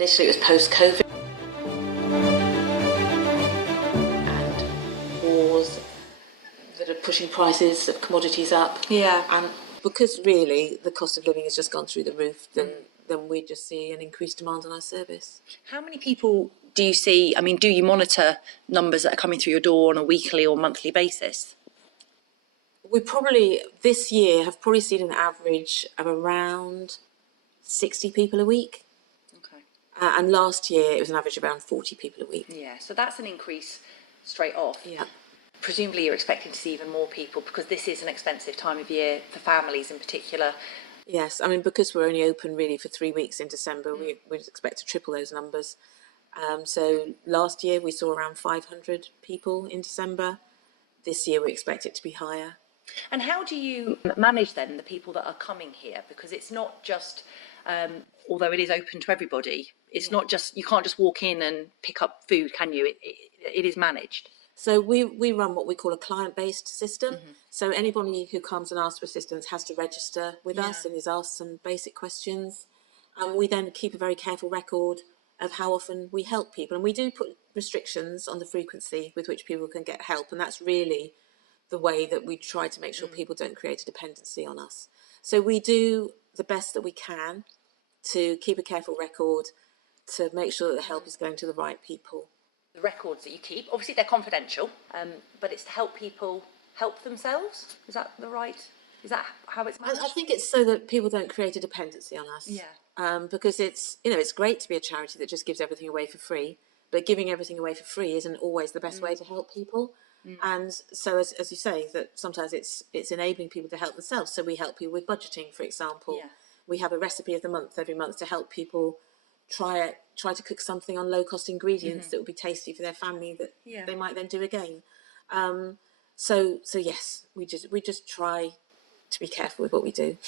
Initially, it was post-COVID and wars that are pushing prices of commodities up. Yeah. And because really the cost of living has just gone through the roof, then we just see an increased demand on our service. How many people do you see? I mean, do you monitor numbers that are coming through your door on a weekly or monthly basis? We probably, this year, have probably seen an average of around 60 people a week. Okay. And last year, it was an average of around 40 people a week. Yeah, so that's an increase straight off. Yeah. Presumably you're expecting to see even more people because this is an expensive time of year for families in particular. Yes, I mean, because we're only open really for 3 weeks in December, we expect to triple those numbers. So last year we saw around 500 people in December. This year we expect it to be higher. And how do you manage then the people that are coming here? Because it's not just, although it is open to everybody, it's not just, you can't just walk in and pick up food, can you? It is managed. So we run what we call a client-based system. So anybody who comes and asks for assistance has to register with us and is asked some basic questions. And we then keep a very careful record of how often we help people. And we do put restrictions on the frequency with which people can get help. And that's really the way that we try to make sure people don't create a dependency on us. So we do the best that we can to keep a careful record to make sure that the help is going to the right people. The records that you keep, obviously they're confidential, but it's to help people help themselves. Is that how it's managed? I think it's so that people don't create a dependency on us. Yeah. Because it's great to be a charity that just gives everything away for free, but giving everything away for free isn't always the best way to help people. And so, as you say, that sometimes it's enabling people to help themselves. So we help people with budgeting, for example. Yeah. We have a recipe of the month every month to help people try to cook something on low-cost ingredients that will be tasty for their family that they might then do again. So yes, we just try to be careful with what we do.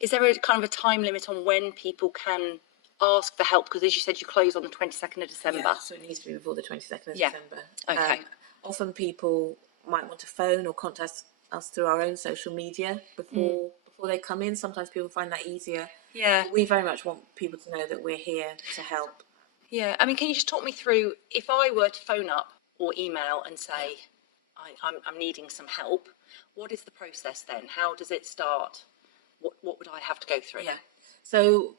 Is there a kind of a time limit on when people can ask for help? Because as you said, you close on the 22nd of December. Yeah, so it needs to be before the 22nd of Yeah. December. Okay. Often people might want to phone or contact us through our own social media before they come in. Sometimes people find that easier. Yeah. We very much want people to know that we're here to help. Yeah. I mean, can you just talk me through, if I were to phone up or email and say, I'm needing some help, what is the process then? How does it start? What would I have to go through? Yeah. So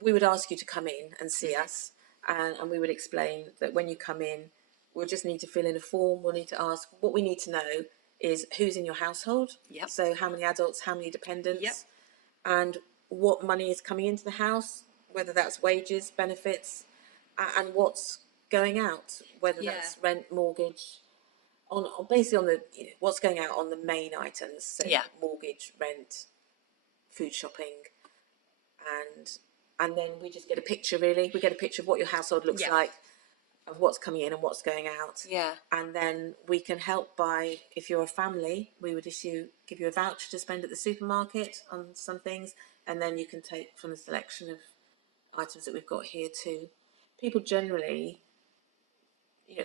we would ask you to come in and see us, and we would explain that when you come in, we'll just need to fill in a form. We'll need to ask, what we need to know is who's in your household. Yep. So how many adults, how many dependents, Yep. and what money is coming into the house, whether that's wages, benefits, and what's going out, whether that's rent, mortgage, basically on the what's going out on the main items. So mortgage, rent, food shopping, and then we just get a picture. Really, we get a picture of what your household looks like, of what's coming in and what's going out. Yeah. And then we can help by, if you're a family, we would give you a voucher to spend at the supermarket on some things, and then you can take from the selection of items that we've got here too. People generally,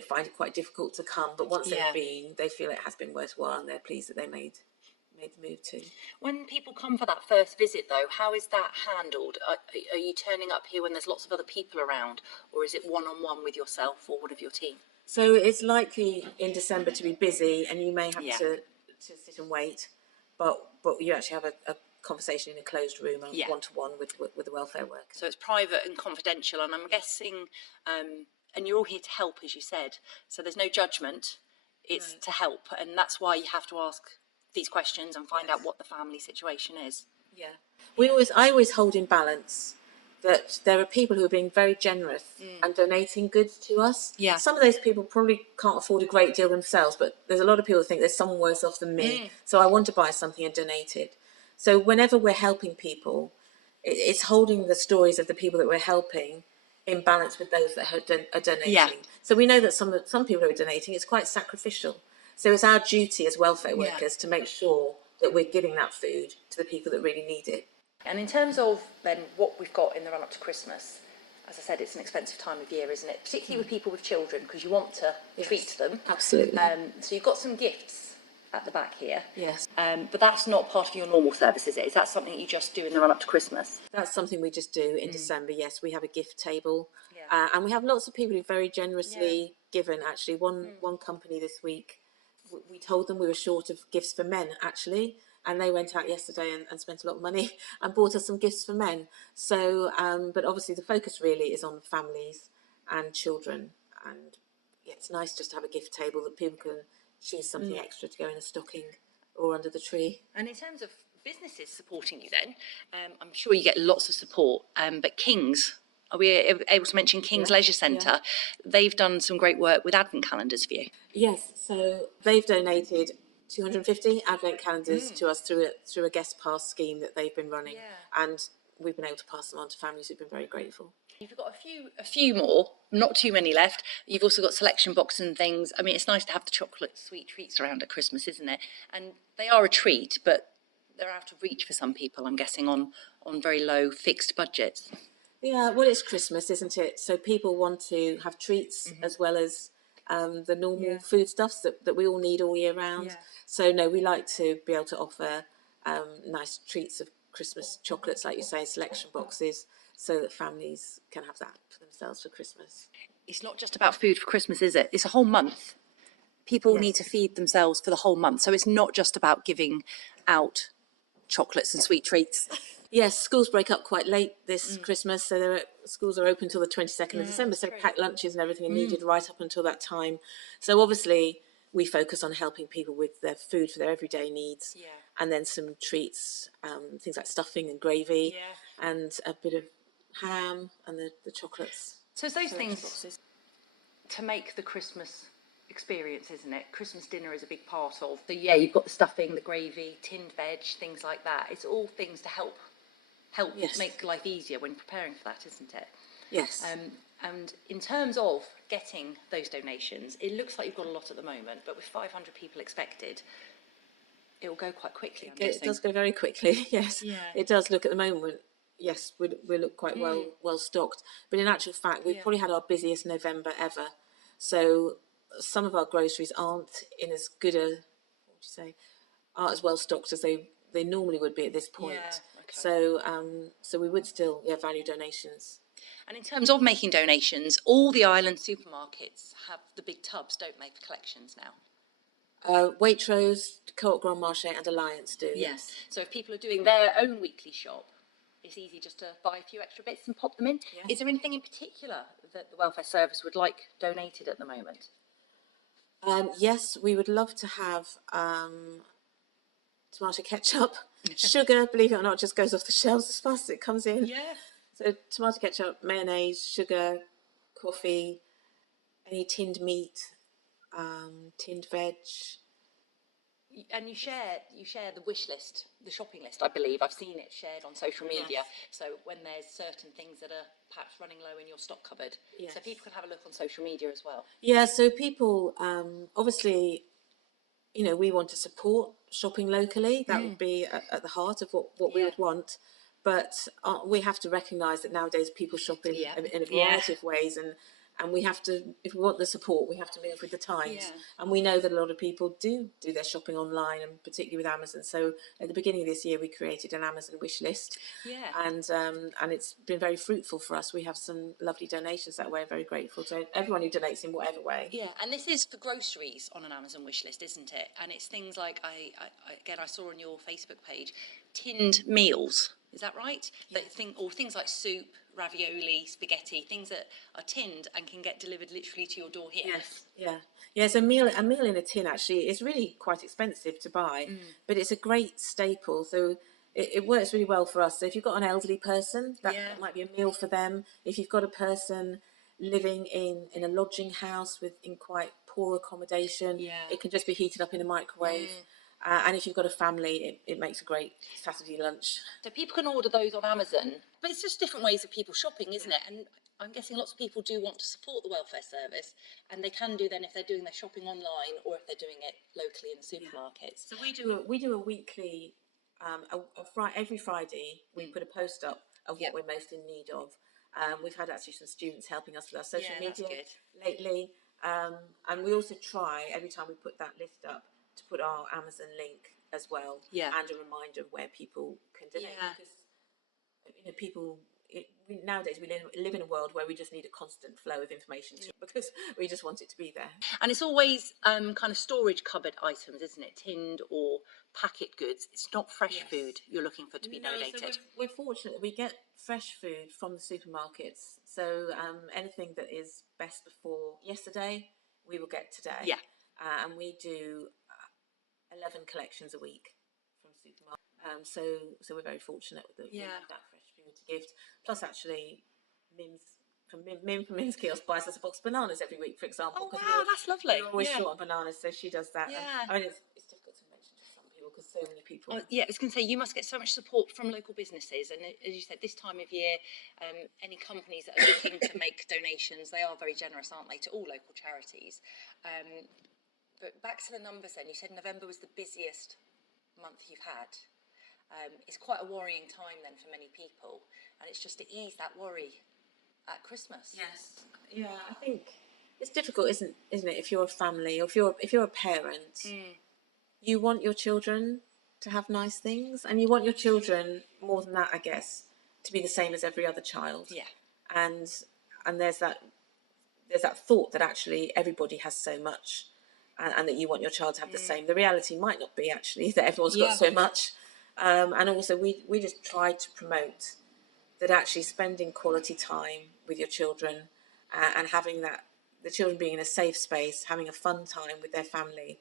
find it quite difficult to come, but once they've been, they feel it has been worthwhile, and they're pleased that they made the move too. When people come for that first visit, though, how is that handled? Are you turning up here when there's lots of other people around, or is it one-on-one with yourself or one of your team? So it's likely in December to be busy, and you may have to sit and wait, but you actually have a conversation in a closed room and one-to-one with the welfare worker. So it's private and confidential, and I'm guessing, and you're all here to help, as you said, so there's no judgment, it's to help, and that's why you have to ask these questions and find out what the family situation is. Yeah. I always hold in balance that there are people who are being very generous and donating goods to us. Yeah. Some of those people probably can't afford a great deal themselves, but there's a lot of people who think there's someone worse off than me, so I want to buy something and donate it. So whenever we're helping people, it's holding the stories of the people that we're helping in balance with those that are donating. Yeah. So we know that some people who are donating, it's quite sacrificial. So it's our duty as welfare workers to make sure that we're giving that food to the people that really need it. And in terms of then what we've got in the run-up to Christmas, as I said, it's an expensive time of year, isn't it? Particularly with people with children, because you want to treat them. Absolutely. So you've got some gifts at the back here. Yes. But that's not part of your normal service, is it? Is that something you just do in the run up to Christmas? That's something we just do in December. Yes, we have a gift table, Yeah. and we have lots of people who've very generously given. Actually, one company this week, we told them we were short of gifts for men, actually, and they went out yesterday and spent a lot of money and bought us some gifts for men. So, but obviously the focus really is on families and children, and yeah, it's nice just to have a gift table that people can choose something extra to go in a stocking or under the tree. And in terms of businesses supporting you then, I'm sure you get lots of support, but King's, are we able to mention King's Leisure Centre? They've done some great work with advent calendars for you. Yes, so they've donated 250 advent calendars to us through a guest pass scheme that they've been running, and we've been able to pass them on to families who've been very grateful. You've got a few more, not too many left. You've also got selection boxes and things. I mean, it's nice to have the chocolate sweet treats around at Christmas, isn't it? And they are a treat, but they're out of reach for some people, I'm guessing, on very low fixed budgets. Yeah, well, it's Christmas, isn't it? So people want to have treats as well as the normal foodstuffs that we all need all year round. So no, we like to be able to offer nice treats of Christmas chocolates, like you say, selection boxes, so that families can have that for themselves for Christmas. It's not just about food for Christmas, is it? It's a whole month. People need to feed themselves for the whole month. So it's not just about giving out chocolates and sweet treats. Yes, schools break up quite late this Christmas, so schools are open till the 22nd of December, so packed lunches and everything are needed right up until that time. So obviously we focus on helping people with their food for their everyday needs, and then some treats, things like stuffing and gravy, and a bit of ham and the chocolates. So it's those things boxes to make the Christmas experience, isn't it? Christmas dinner is a big part of. So yeah, you've got the stuffing, the gravy, tinned veg, things like that. It's all things to help make life easier when preparing for that, isn't it? Yes. And in terms of getting those donations, it looks like you've got a lot at the moment, but with 500 people expected, it will go quite quickly. It does go very quickly. Yes. Yeah. It does look at the moment. Yes, we look quite well stocked, but in actual fact, we've probably had our busiest November ever. So some of our groceries aren't in as good aren't as well stocked as they normally would be at this point. So so we would still value donations. And in terms of making donations, all the island supermarkets have the big tubs, don't they, for collections now? Waitrose, Co-op Grand Marché and Alliance do. Yes. So if people are doing their own weekly shop, it's easy just to buy a few extra bits and pop them in. Yes. Is there anything in particular that the Welfare Service would like donated at the moment? Yes, we would love to have tomato ketchup. Sugar, believe it or not, just goes off the shelves as fast as it comes in. Yeah. So tomato ketchup, mayonnaise, sugar, coffee, any tinned meat, tinned veg. And you share the wish list, the shopping list, I believe. I've seen it shared on social media. So when there's certain things that are perhaps running low in your stock cupboard, so people can have a look on social media as well. Yeah, so people, obviously, you know, we want to support shopping locally. That would be at the heart of what we would want. But we have to recognise that nowadays people shop in a variety of ways, and we have to, if we want the support, we have to move with the times. And we know that a lot of people do their shopping online, and particularly with Amazon. So at the beginning of this year, we created an Amazon wish list. And it's been very fruitful for us. We have some lovely donations that way. Very grateful to everyone who donates in whatever way. Yeah, and this is for groceries on an Amazon wish list, isn't it? And it's things like I saw on your Facebook page, tinned meals. Is that right? Yeah. Or things like soup, ravioli, spaghetti, things that are tinned and can get delivered literally to your door here. Yes, a meal in a tin actually is really quite expensive to buy, but it's a great staple. So it works really well for us. So if you've got an elderly person, that might be a meal for them. If you've got a person living in a lodging house in quite poor accommodation, it can just be heated up in a microwave. And if you've got a family, it makes a great Saturday lunch. So people can order those on Amazon, but it's just different ways of people shopping, isn't it? And I'm guessing lots of people do want to support the welfare service, and they can do then if they're doing their shopping online or if they're doing it locally in the supermarkets. So we do a weekly, every Friday we put a post up of what we're most in need of. We've had actually some students helping us with our social media lately, and we also try every time we put that list up to put our Amazon link as well, and a reminder of where people can donate, because people nowadays we live in a world where we just need a constant flow of information because we just want it to be there. And it's always kind of storage cupboard items, isn't it? Tinned or packet goods. It's not fresh food you're looking for to be donated. So we're fortunate. We get fresh food from the supermarkets. So anything that is best before yesterday, we will get today. Yeah. And we do 11 collections a week from supermarkets. So we're very fortunate that we have that fresh food to gift. Plus, actually, Mim from Mim's Kiosk buys us a box of bananas every week, for example. Oh, wow, that's lovely. We're always short on bananas, so she does that. Yeah. I mean, it's difficult to mention to some people because so many people. I was going to say, you must get so much support from local businesses. And as you said, this time of year, any companies that are looking to make donations, they are very generous, aren't they, to all local charities. But back to the numbers then, you said November was the busiest month you've had. It's quite a worrying time then for many people, and it's just to ease that worry at Christmas. Yes, yeah, I think it's difficult, isn't it? If you're a family, or if you're a parent, you want your children to have nice things, and you want your children, more than that, I guess, to be the same as every other child. Yeah, and there's that thought that actually everybody has so much, and that you want your child to have the same. The reality might not be actually that everyone's got so much, and also we just try to promote that actually spending quality time with your children, and having the children being in a safe space, having a fun time with their family,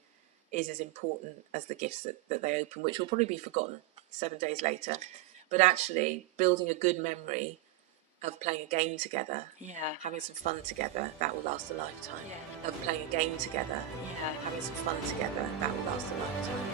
is as important as the gifts that they open, which will probably be forgotten 7 days later. But actually building a good memory of playing a game together, having some fun together, that will last a lifetime. Of playing a game together, having some fun together, that will last a lifetime.